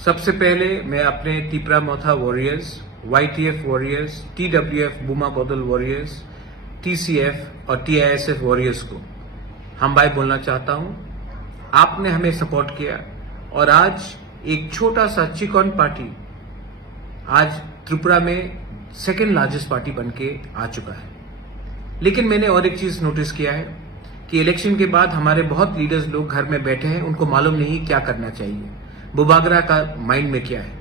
सबसे पहले मैं अपने तिपरा मोथा वॉरियर्स, YTF वॉरियर्स, TWF बूमा बदल वॉरियर्स, TCF और TISF वॉरियर्स को हम भाई बोलना चाहता हूं। आपने हमें सपोर्ट किया और आज एक छोटा सा चिकन पार्टी आज त्रिपुरा में सेकेंड लार्जेस्ट पार्टी बनके आ चुका है। लेकिन मैंने और एक चीज नोटिस किया है कि इलेक्शन के बाद हमारे बहुत लीडर्स लोग घर में बैठे हैं, उनको मालूम नहीं क्या करना चाहिए, बुबागरा का माइंड में क्या है।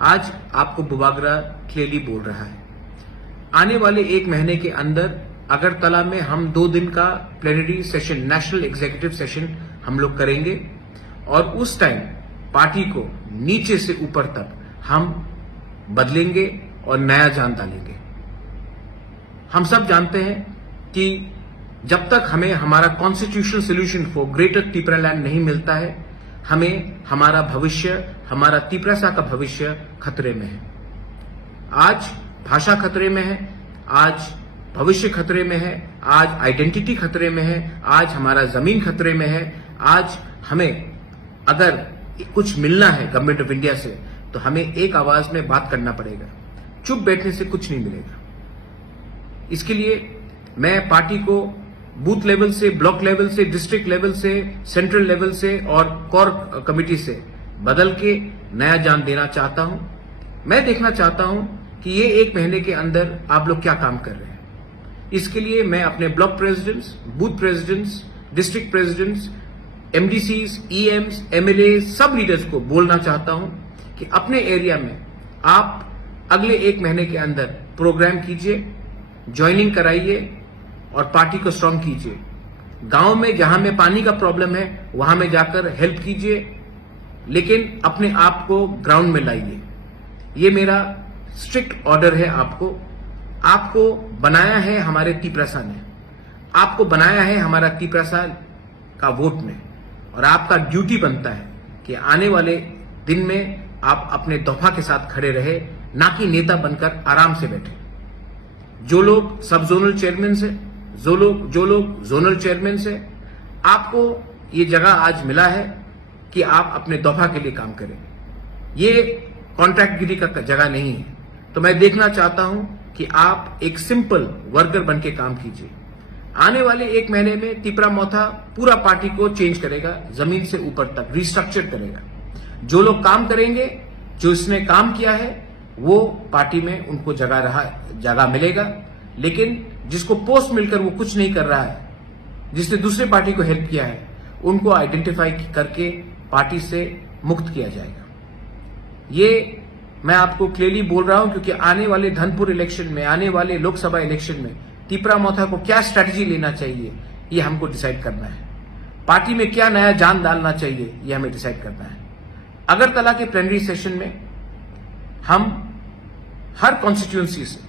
आज आपको बुबागरा क्लियरली बोल रहा है। आने वाले एक महीने के अंदर अगरतला में हम 2 दिन का plenary session, national executive session हम लोग करेंगे और उस टाइम पार्टी को नीचे से ऊपर तक हम बदलेंगे और नया जान डालेंगे। हम सब जानते हैं कि जब तक हमें हमारा constitutional solution for greater Tipra land नहीं मिलता है, हमें हमारा भविष्य, हमारा तिपरासा का भविष्य खतरे में है। आज भाषा खतरे में है, आज भविष्य खतरे में है, आज आइडेंटिटी खतरे में है, आज हमारा जमीन खतरे में है। आज हमें अगर कुछ मिलना है गवर्नमेंट ऑफ इंडिया से तो हमें एक आवाज में बात करना पड़ेगा। चुप बैठने से कुछ नहीं मिलेगा। इसके लिए मैं पार्टी को बूथ लेवल से, ब्लॉक लेवल से, डिस्ट्रिक्ट लेवल से, सेंट्रल लेवल से और कोर कमेटी से बदल के नया जान देना चाहता हूं। मैं देखना चाहता हूं कि ये एक महीने के अंदर आप लोग क्या काम कर रहे हैं। इसके लिए मैं अपने block presidents, booth presidents, district presidents, MDCs, EMs, MLA सब लीडर्स को बोलना चाहता हूं कि अपने एरिया में आप अगले एक महीने के अंदर प्रोग्राम कीजिए, ज्वाइनिंग कराइए और पार्टी को स्ट्रांग कीजिए। गांव में जहां में पानी का प्रॉब्लम है वहां में जाकर हेल्प कीजिए, लेकिन अपने आप को ग्राउंड में लाइए। ये मेरा स्ट्रिक्ट ऑर्डर है आपको। आपको बनाया है हमारे तिपरासा ने, आपको बनाया है हमारा तिपरासा का वोट में, और आपका ड्यूटी बनता है कि आने वाले दिन में आप अपने दफा के साथ खड़े रहे, ना कि नेता बनकर आराम से बैठे। जो लोग सब जोनल चेयरमैन से, जो लोग जोनल चेयरमैन से, आपको ये जगह आज मिला है कि आप अपने दफा के लिए काम करें। ये कॉन्ट्रैक्टगिरी का जगह नहीं है। तो मैं देखना चाहता हूं कि आप एक सिंपल वर्कर बन के काम कीजिए। आने वाले एक महीने में तिपरा मोथा पूरा पार्टी को चेंज करेगा, जमीन से ऊपर तक रिस्ट्रक्चर करेगा। जो लोग काम करेंगे, जो इसने काम किया है, वो पार्टी में उनको जगह मिलेगा। लेकिन जिसको पोस्ट मिलकर वो कुछ नहीं कर रहा है, जिसने दूसरे पार्टी को हेल्प किया है, उनको आइडेंटिफाई करके पार्टी से मुक्त किया जाएगा। ये मैं आपको क्लियरली बोल रहा हूं क्योंकि आने वाले धनपुर इलेक्शन में, आने वाले लोकसभा इलेक्शन में तिपरा मोथा को क्या स्ट्रैटेजी लेना चाहिए, ये हमको डिसाइड करना है। पार्टी में क्या नया जान डालना चाहिए, ये हमें डिसाइड करना है। अगरतला के प्लेनरी सेशन में हम हर कॉन्स्टिट्यूएंसी से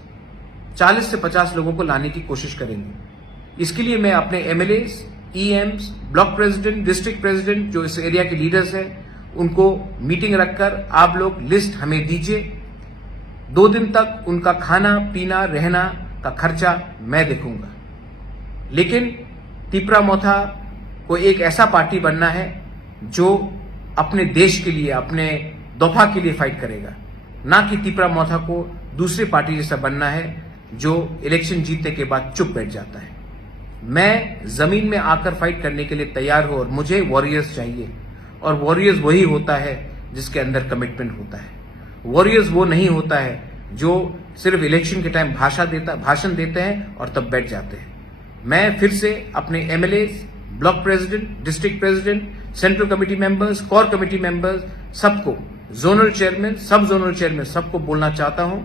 40 से 50 लोगों को लाने की कोशिश करेंगे। इसके लिए मैं अपने MLAs, EMs, block president, district president, जो इस एरिया के लीडर्स हैं, उनको मीटिंग रखकर आप लोग लिस्ट हमें दीजिए। 2 दिन तक उनका खाना पीना रहना का खर्चा मैं देखूंगा। लेकिन तिपरा मोथा को एक ऐसा पार्टी बनना है जो अपने देश के लिए, अपने दफा के लिए फाइट करेगा, ना कि तिपरा मोथा को दूसरी पार्टी जैसा बनना है जो इलेक्शन जीतने के बाद चुप बैठ जाता है। मैं जमीन में आकर फाइट करने के लिए तैयार हूं और मुझे वॉरियर्स चाहिए। और वॉरियर्स वही होता है जिसके अंदर कमिटमेंट होता है। वॉरियर्स वो नहीं होता है जो सिर्फ इलेक्शन के टाइम भाषण देते हैं और तब बैठ जाते हैं। मैं फिर से अपने MLAs, block president, district president, central committee members, core committee members, सबको, जोनल चेयरमैन, सब जोनल चेयरमैन, सबको बोलना चाहता हूं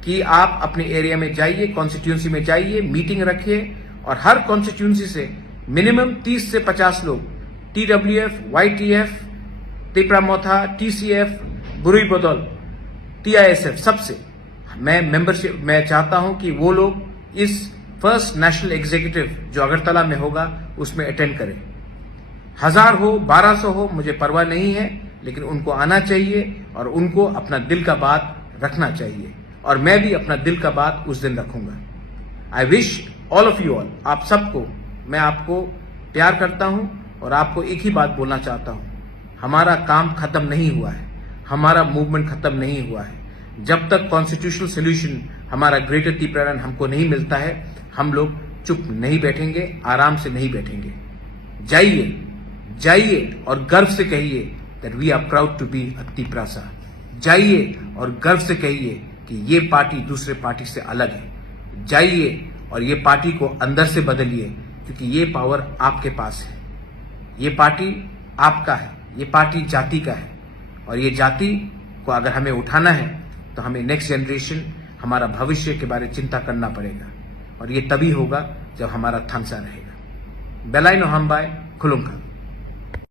कि आप अपने एरिया में जाइए, कॉन्स्टिट्यूंसी में जाइए, मीटिंग रखिए और हर कॉन्स्टिट्यूंसी से मिनिमम 30 से 50 लोग, TWF, YTF, तिपरा मोथा, TCF, बुरुई बदौल, TISF, सबसे मैं मेंबरशिप, मैं चाहता हूं कि वो लोग इस फर्स्ट नेशनल एग्जीक्यूटिव जो अगरतला में होगा उसमें अटेंड करें। 1000 हो, 1200 हो, मुझे परवाह नहीं है, लेकिन उनको आना चाहिए और उनको अपना दिल का बात रखना चाहिए। और मैं भी अपना दिल का बात उस दिन रखूंगा। I wish all of you all, आप सबको, मैं आपको प्यार करता हूं और आपको एक ही बात बोलना चाहता हूं, हमारा काम खत्म नहीं हुआ है। हमारा मूवमेंट खत्म नहीं हुआ है। जब तक कॉन्स्टिट्यूशनल सोल्यूशन हमारा ग्रेटर त्रिपुरालैंड हमको नहीं मिलता है, हम लोग चुप नहीं बैठेंगे, आराम से नहीं बैठेंगे। जाइए, जाइए और गर्व से कहिए that we are proud to be a Tripura. जाइए और गर्व से कहिए कि ये पार्टी दूसरे पार्टी से अलग है। जाइए और ये पार्टी को अंदर से बदलिए, क्योंकि ये पावर आपके पास है। ये पार्टी आपका है, ये पार्टी जाति का है, और ये जाति को अगर हमें उठाना है तो हमें नेक्स्ट जनरेशन, हमारा भविष्य के बारे में चिंता करना पड़ेगा, और ये तभी होगा जब हमारा थांसा रहेगा। बेलाइनो हमबाय खुलुंका।